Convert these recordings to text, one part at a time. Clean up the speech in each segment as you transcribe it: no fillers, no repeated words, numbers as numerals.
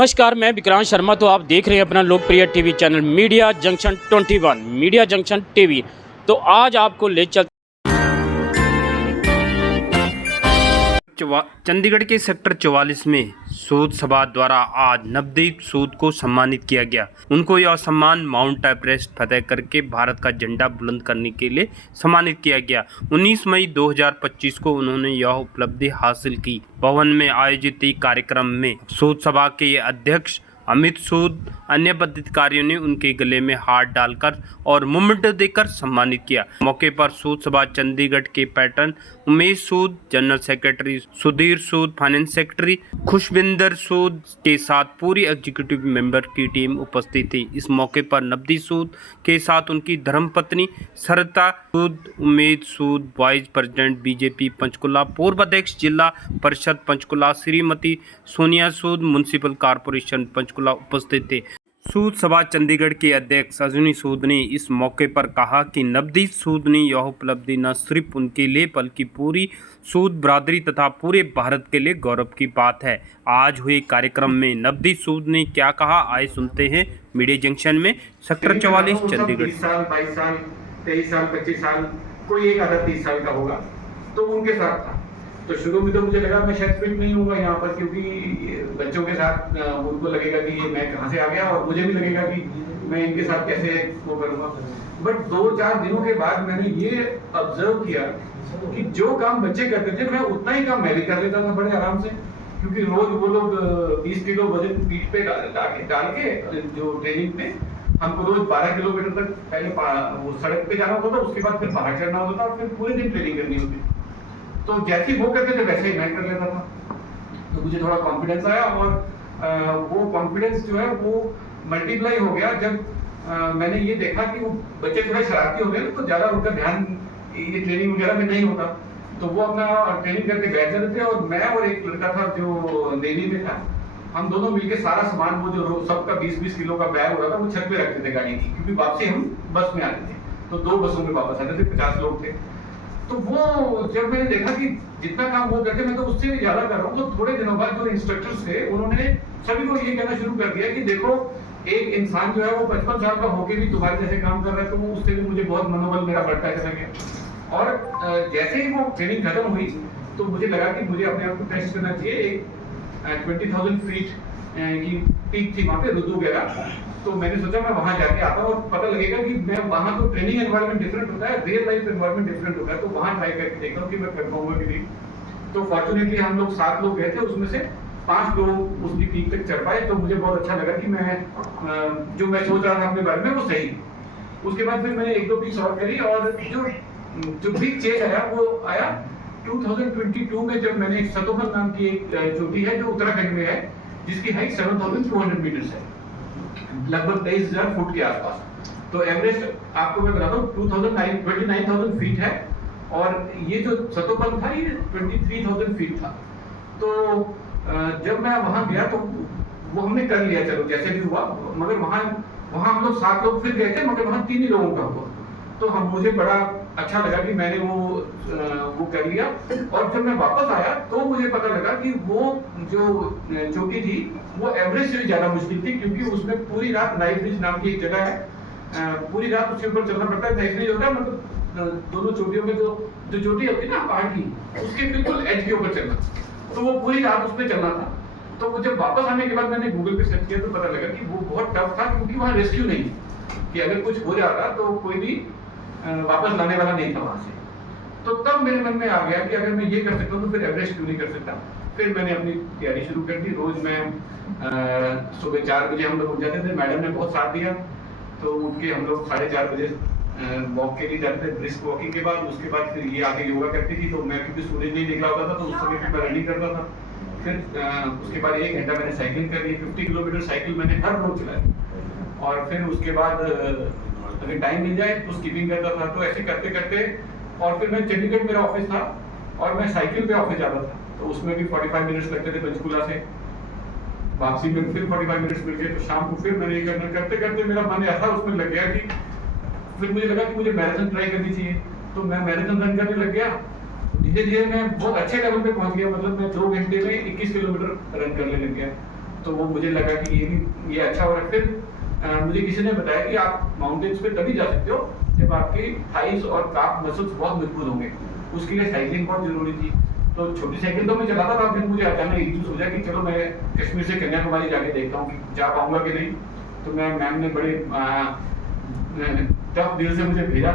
नमस्कार, मैं विक्रांत शर्मा। तो आप देख रहे हैं अपना लोकप्रिय TV channel media junction 21 media junction TV. तो आज आपको ले चल चंडीगढ़ के सेक्टर 44 में सूद सभा द्वारा आज नवदीप सूद को सम्मानित किया गया। उनको यह सम्मान माउंट एवरेस्ट फतेह करके भारत का झंडा बुलंद करने के लिए सम्मानित किया गया। 19 मई 2025 को उन्होंने यह उपलब्धि हासिल की। भवन में आयोजित एक कार्यक्रम में सूद सभा के अध्यक्ष अमित सूद, अन्य पदाधिकारियों ने उनके गले में हाथ डालकर और मोमेंटो देकर सम्मानित किया। मौके पर सूद सभा चंडीगढ़ के पैटर्न उमेश सूद, जनरल सेक्रेटरी सुधीर सूद, फाइनेंस सेक्रेटरी खुशविंदर सूद के साथ पूरी एग्जीक्यूटिव मेंबर की टीम उपस्थित थी। इस मौके पर नवदीप सूद के साथ उनकी धर्मपत्नी सरिता सूद, उमेश सूद, वाइस प्रेसिडेंट बीजेपी पंचकुला, पूर्व अध्यक्ष जिला परिषद पंचकुला श्रीमती सोनिया सूद, म्युनिसिपल कॉर्पोरेशन पंचकुला उपस्थित थे। सूद सभा चंडीगढ़ के अध्यक्ष अजनी सूद ने इस मौके पर कहा कि नवदीप सूद ने यह उपलब्धि न सिर्फ उनके लिए बल्कि पूरी सूद बरादरी तथा पूरे भारत के लिए गौरव की बात है। आज हुए कार्यक्रम में नवदीप सूद ने क्या कहा, आए सुनते हैं। मीडिया जंक्शन में सेक्टर 44 चंडीगढ़। 20 साल 22 साल 23 साल 25 साल कोई एक आधा 30 साल का होगा तो उनके साथ था। तो शुरू में तो मुझे लगा मैं शायद फिट नहीं होऊंगा यहाँ पर, क्योंकि बच्चों के साथ उनको लगेगा कि ये मैं कहाँ से आ गया, और मुझे भी लगेगा कि मैं इनके साथ कैसे वो करूँगा। बट 2-4 दिनों के बाद मैंने ये ऑब्जर्व किया कि जो काम बच्चे करते थे मैं उतना ही काम मैं भी कर लेता था बड़े आराम से, क्योंकि रोज वो लोग 20 किलो वजन पीठ पे डाल के जो ट्रेनिंग में हमको रोज 12 किलोमीटर तक पहले वो सड़क पे जाना होता था, उसके बाद फिर पहाड़ चढ़ना होता था और फिर पूरे दिन ट्रेनिंग करनी होती। तो जैसे वो करते थे वैसे ही मैं कर लेता था। तो मुझे थोड़ा कॉन्फिडेंस आया और वो कॉन्फिडेंस जो है वो मल्टीप्लाई हो गया जब मैंने ये देखा कि वो बच्चे थोड़े शरारती हो गए तो ज्यादा उनका ध्यान ये ट्रेनिंग वगैरह में नहीं होता। तो वो अपना ट्रेनिंग करके बैठ जाते थे और मैं और एक लड़का था जो नेवी में था, हम दोनों मिलके सारा सामान वो जो सबका 20-20 किलो का बैग हो रहा था वो छत पे रखते थे गाड़ी की, क्योंकि वापसी हम बस में आते थे। तो 2 बसों में वापस आते थे, 50 लोग थे। तो वो जब मैंने देखा कि जितना काम वो करते मैं तो उससे भी ज्यादा कर रहा हूँ, तो थोड़े दिनों बाद जो इंस्ट्रक्टर्स थे उन्होंने सभी को ये कहना शुरू कर दिया कि देखो एक इंसान जो है वो 55 साल का होके भी तुम्हारे जैसे काम कर रहा है। तो वो उससे भी मुझे बहुत मनोबल मेरा बढ़ता चला गया। और जैसे ही वो ट्रेनिंग खत्म हुई तो मुझे लगा कि मुझे अपने आप को टेस्ट करना चाहिए। एक 20,000 फीट की पीक थी वहाँ पे रुद्रगेरा। तो मैंने सोचा मैं वहां जाके आता हूँ और पता लगेगा कि मैं वहां तो ट्रेनिंग एनवायरनमेंट डिफरेंट होता है, रियल लाइफ एनवायरनमेंट डिफरेंट होता है। तो वहां ट्राई करके देखता हूँ कि मैं कर पाऊंगा कि नहीं। तो फॉर्चुनेटली हम लोग 7 लोग गए थे, उसमें से 5 लोग उसकी पीक तक चढ़ पाए। तो मुझे बहुत अच्छा लगा कि मैं जो मैं सोच रहा था अपने बारे में वो सही। उसके बाद फिर मैंने 1-2 पीक्स और करी और जो बिग चेंज आया वो आया 2022 में, जब मैंने सतोपन नाम की एक चोटी है जो उत्तराखंड में है, जिसकी हाइट 7,200 मीटर्स है, लगभग 23,000 फुट के आसपास। तो एवरेस्ट आपको मैं बताता हूँ 29,000 फीट है और ये जो सतोपन था ये 23,000 फीट था। तो जब मैं वहां गया तो वो हमने कर लिया, चलो जैसे भी हुआ। मगर वहां हम लोग 7 लोग फिर गए थे, मगर वहां 3 ही लोगों का हुआ। तो मुझे बड़ा अच्छा लगा कि मैंने वो कर लिया। और जब मैं वापस आया तो मुझे पता लगा कि वो जो चोटी थी वो एवरेस्ट से भी ज्यादा मुश्किल थी, क्योंकि उसमें पूरी रात नाइट ब्रिज नाम की एक जगह है, पूरी रात उसके ऊपर चलना पड़ता है। नाइट ब्रिज होता है मतलब दोनों चोटियों में जो चोटी होती है ना पहाड़ की, उसके बिल्कुल एज के ऊपर चलना। तो वो पूरी रात उसमें चलना था। तो जब वापस आने के बाद मैंने गूगल पे सर्च किया तो पता लगा कि वो बहुत टफ था, क्योंकि वहाँ रेस्क्यू नहीं, कि अगर कुछ हो जाता तो कोई भी वापस लाने वाला नहीं था वहां से। तो तब मेरे मन में आ गया कि अगर मैं ये कर सकता हूँ तो फिर एवरेस्ट क्यों नहीं कर सकता। फिर मैंने अपनी तैयारी शुरू कर दी। रोज मैं सुबह 4 बजे हम लोग उठ जाते थे, मैडम ने बहुत साथ दिया। तो उठ के हम लोग 4:30 बजे वॉक के लिए जाते थे, ब्रिस्क वॉकिंग के बाद। उसके बाद फिर ये आगे योगा करती थी। तो मैं क्योंकि सूरज नहीं निकला होता था तो उस समय फिर मैं रनिंग करता था। फिर उसके बाद 1 घंटा मैंने साइकिलिंग कर ली, 50 किलोमीटर साइकिल मैंने हर रोज चलाई। और फिर उसके बाद अगर टाइम मिल जाए तो स्कीपिंग करता था। तो ऐसे करते करते और फिर मैं चंडीगढ़ मेरा ऑफिस था और मैं साइकिल पे ऑफिस जाता था। तो उसमें भी 45 मिनट्स लगते थे पंचकुला से, वापसी में फिर 45 मिनट्स मिल गए। तो शाम को फिर मैंने ये करना करते करते मेरा मन ऐसा उसमें लग गया कि फिर मुझे लगा कि मुझे मैराथन ट्राई करनी चाहिए। तो मैं मैराथन रन करने लग गया। धीरे धीरे मैं बहुत अच्छे लेवल पे पहुंच गया, मतलब मैं 2 घंटे में 21 किलोमीटर रन करने लग गया। तो वो मुझे लगा कि ये अच्छा हो रहा है। फिर मुझे किसी ने बताया कि आप माउंटेन्स पे तभी जा सकते हो जब आपकी थाइस और काफ मसल्स बहुत मजबूत होंगे। उसके लिए साइकिलिंग बहुत जरूरी थी। तो छोटी साइकिल तो मैं चलाता था, फिर मुझे अचानक एक दिन सोचा कि चलो मैं कश्मीर से कन्याकुमारी जाके देखता हूँ कि जा पाऊंगा कि नहीं। तो मैम ने बड़े टफ दिल से मुझे भेजा,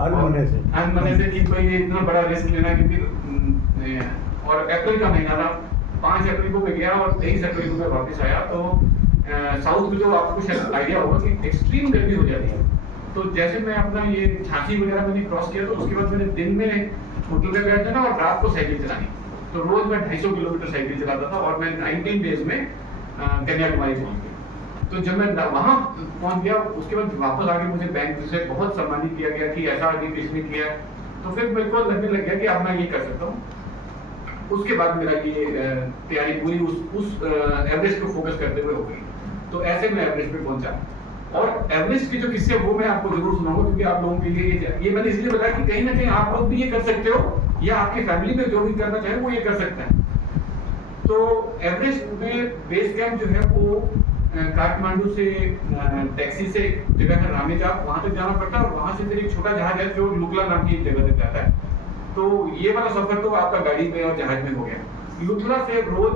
अनमने से कि कोई इतना बड़ा रिस्क लेना, क्योंकि और अप्रैल का महीना था। 5 अप्रैल को मैं गया और 23 अप्रैल को मैं वापस आया। तो साउथ में तो आपको शायद आइडिया होगा कि एक्सट्रीम गर्मी हो जाती है। तो जैसे मैं अपना ये झांसी वगैरह मैंने क्रॉस किया, तो उसके बाद मैंने दिन में होटल पे बैठा ना और रात को साइकिल चलानी। तो रोज मैं 250 किलोमीटर साइकिल चलाता था और मैं 19 डेज में कन्याकुमारी पहुंच गया। तो जब मैं वहां पहुंच गया, उसके बाद वापस आके मुझे बैंक से बहुत सम्मानित किया गया कि ऐसा आगे किसने किया। तो फिर मेरे को लगने लग गया कि अब मैं ये कर सकता हूँ। उसके बाद मेरा ये तैयारी पूरी उस एवरेस्ट को फोकस करते हुए हो गई। तो ऐसे मैं एवरेस्ट पे पहुंचा। और एवरेस्ट के जो किस्से वो मैं आपको जरूर सुनाऊंगा, क्योंकि आप लोगों के लिए ये मैंने इसलिए बताया कि कहीं ना कहीं आप लोग भी ये कर सकते हो, या आपकी फैमिली में जो भी करना चाहे वो ये कर सकते हैं। तो एवरेस्ट में बेस कैंप जो है वो काठमांडू से टैक्सी से जगह है रामेजाप, वहां तक जाना पड़ता है। और वहां से फिर एक छोटा जहाज है जो लुकला नाम की एक जगह तक जाता है। तो ये वाला सफर तो आपका गाड़ी में और जहाज में हो गया। लुकला से रोज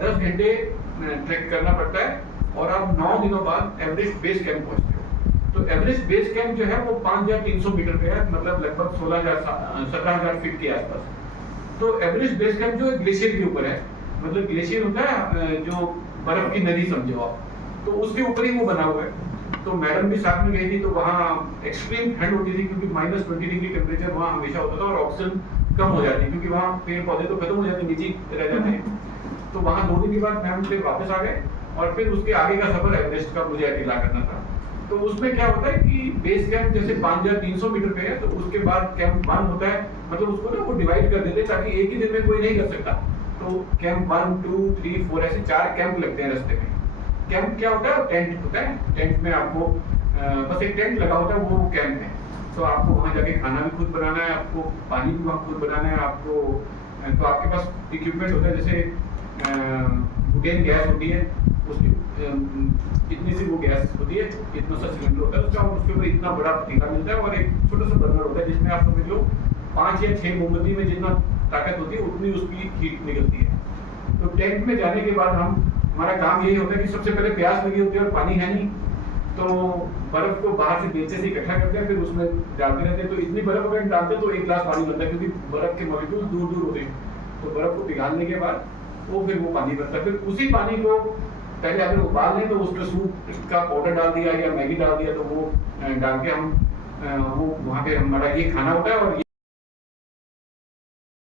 10 घंटे ट्रैक करना पड़ता है और आप 9 दिनों बाद एवरेस्ट बेस कैंप पहुंचते हो। तो एवरेस्ट बेस कैंप जो है वो 5300 मीटर पे है, मतलब लगभग 17,000 फीट के आसपास। तो एवरेस्ट बेस कैंप जो ग्लेशियर के ऊपर है, मतलब ग्लेशियर होता है जो बर्फ की नदी समझो आप, तो उसके ऊपर ही वो बना हुआ है। तो मैडम भी साथ में गई थी। तो वहाँ एक्सट्रीम ठंड होती थी, क्योंकि -20 डिग्री टेम्परेचर वहाँ हमेशा होता था और ऑक्सीजन कम हो जाती, क्योंकि वहाँ पेड़ पौधे तो खत्म हो जाते, नीचे रह जाते हैं। तो वहाँ 2 दिन के बाद मैम फिर वापस आ गए और फिर उसके आगे का सफर एवरेस्ट का मुझे अकेला करना था। तो उसमें क्या होता है कि बेस कैंप जैसे 5300 मीटर पे है, तो उसके बाद कैंप 1 होता है, मतलब उसको ना वो डिवाइड कर देते हैं ताकि एक ही दिन में कोई नहीं कर सकता। तो कैंप 1, 2, 3, 4 ऐसे 4 कैंप लगते हैं रास्ते में। कैंप क्या होता है? टेंट होता है। टेंट में आपको बस एक टेंट लगा होता है, वो कैंप है। तो आपको वहाँ जाके खाना भी खुद बनाना है, आपको पानी भी वहाँ खुद बनाना है। आपको तो आपके पास इक्विपमेंट होता है, जैसे बुटेन गैस होती है, उसकी इतनी सी वो गैस होती है, इतना सा सिलेंडर होता है उसका, और उसके ऊपर इतना बड़ा पतीला मिलता है और एक छोटा सा बर्नर होता है जिसमें आप समझ लो 5 या 6 मोमबत्ती में जितना ताकत होती है उतनी उसकी हीट निकलती है। तो टेंट में जाने के बाद हमारा काम यही होता है कि सबसे पहले प्यास लगी होती है और पानी है नहीं, तो बर्फ को बाहर से नीचे से इकट्ठा करते हैं, फिर उसमें डालते रहते हैं। तो इतनी बर्फ अगर डालते हैं तो 1 गिलास पानी बनता है, क्योंकि बर्फ के मॉलिक्यूल दूर दूर होते हैं। तो बर्फ को पिघालने के बाद फिर वो पानी बनता है। फिर उसी पानी को पहले अगर उबाल लें तो उसमें सूप का पाउडर डाल दिया या मैगी डाल दिया, तो वो डाल के हम वो वहाँ पे हमारा ये खाना होता है। और